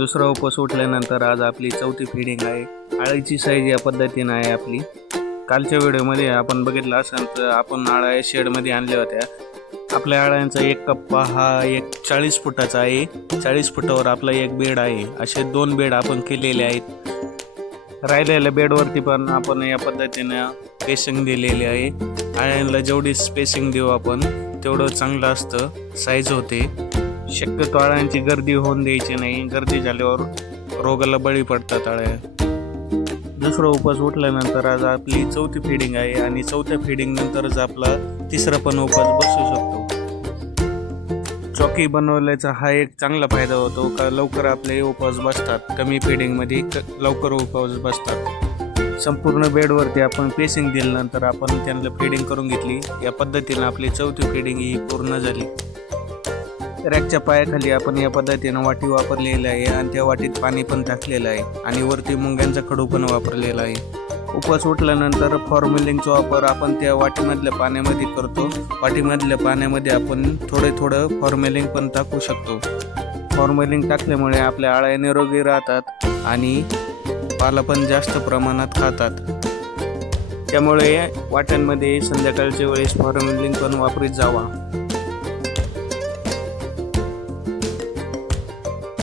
दुसरा उपवास उठल्यानंतर आज आपली चौथी फिडिंग आहे. आळीची साईज या पद्धतीनं आहे आपली. कालच्या व्हिडिओमध्ये आपण बघितलं असेल तर आपण आळ्या शेडमध्ये आणल्या होत्या. आपल्या आळ्यांचा एक कप्पा हा एक चाळीस फुटाचा आहे. चाळीस फुटावर आपला एक बेड आहे. असे दोन बेड आपण केलेले आहेत. राहिलेल्या बेडवरती पण आपण या पद्धतीनं स्पेसिंग दिलेली आहे. आळ्यांना जेवढी स्पेसिंग देऊ आपण तेवढं चांगलं असतं. साईज होते. शक्यतो आळ्यांची गर्दी होऊन द्यायची नाही. गर्दी झाल्यावर रोगाला बळी पडतात अळ्या दुसरा उपवास उठल्यानंतर आज आपली चौथी फिडिंग आहे आणि चौथ्या फिडिंग नंतरच आपला तिसरा पण उपवास बसू शकतो. चौकी बनवल्याचा हा एक चांगला फायदा होतो. का लवकर आपले उपवास बसतात. कमी फिडिंगमध्ये क- लवकर उपवास बसतात. संपूर्ण बेडवरती आपण पेसिंग दिल्यानंतर आपण त्यांना फिडिंग करून घेतली. या पद्धतीनं आपली चौथी फिडिंग ही पूर्ण झाली. रॅकच्या पायाखाली आपण या पद्धतीनं वाटी वापरलेली आहे आणि त्या वाटीत पाणी पण टाकलेलं आहे आणि वरती मुंग्यांचा खडू पण वापरलेला आहे. उपवास उठल्यानंतर फॉर्म्युलिंगचा वापर आपण त्या वाटीमधल्या पाण्यामध्ये करतो. वाटीमधल्या पाण्यामध्ये आपण थोडे थोडं फॉर्म्युलिंग पण टाकू शकतो. फॉर्म्युलिंग टाकल्यामुळे आपल्या आळ्या निरोगी राहतात आणि पाला पण जास्त प्रमाणात खातात. त्यामुळे वाट्यांमध्ये संध्याकाळच्या वेळेस फॉर्म्युलिंग पण वापरीत जावा.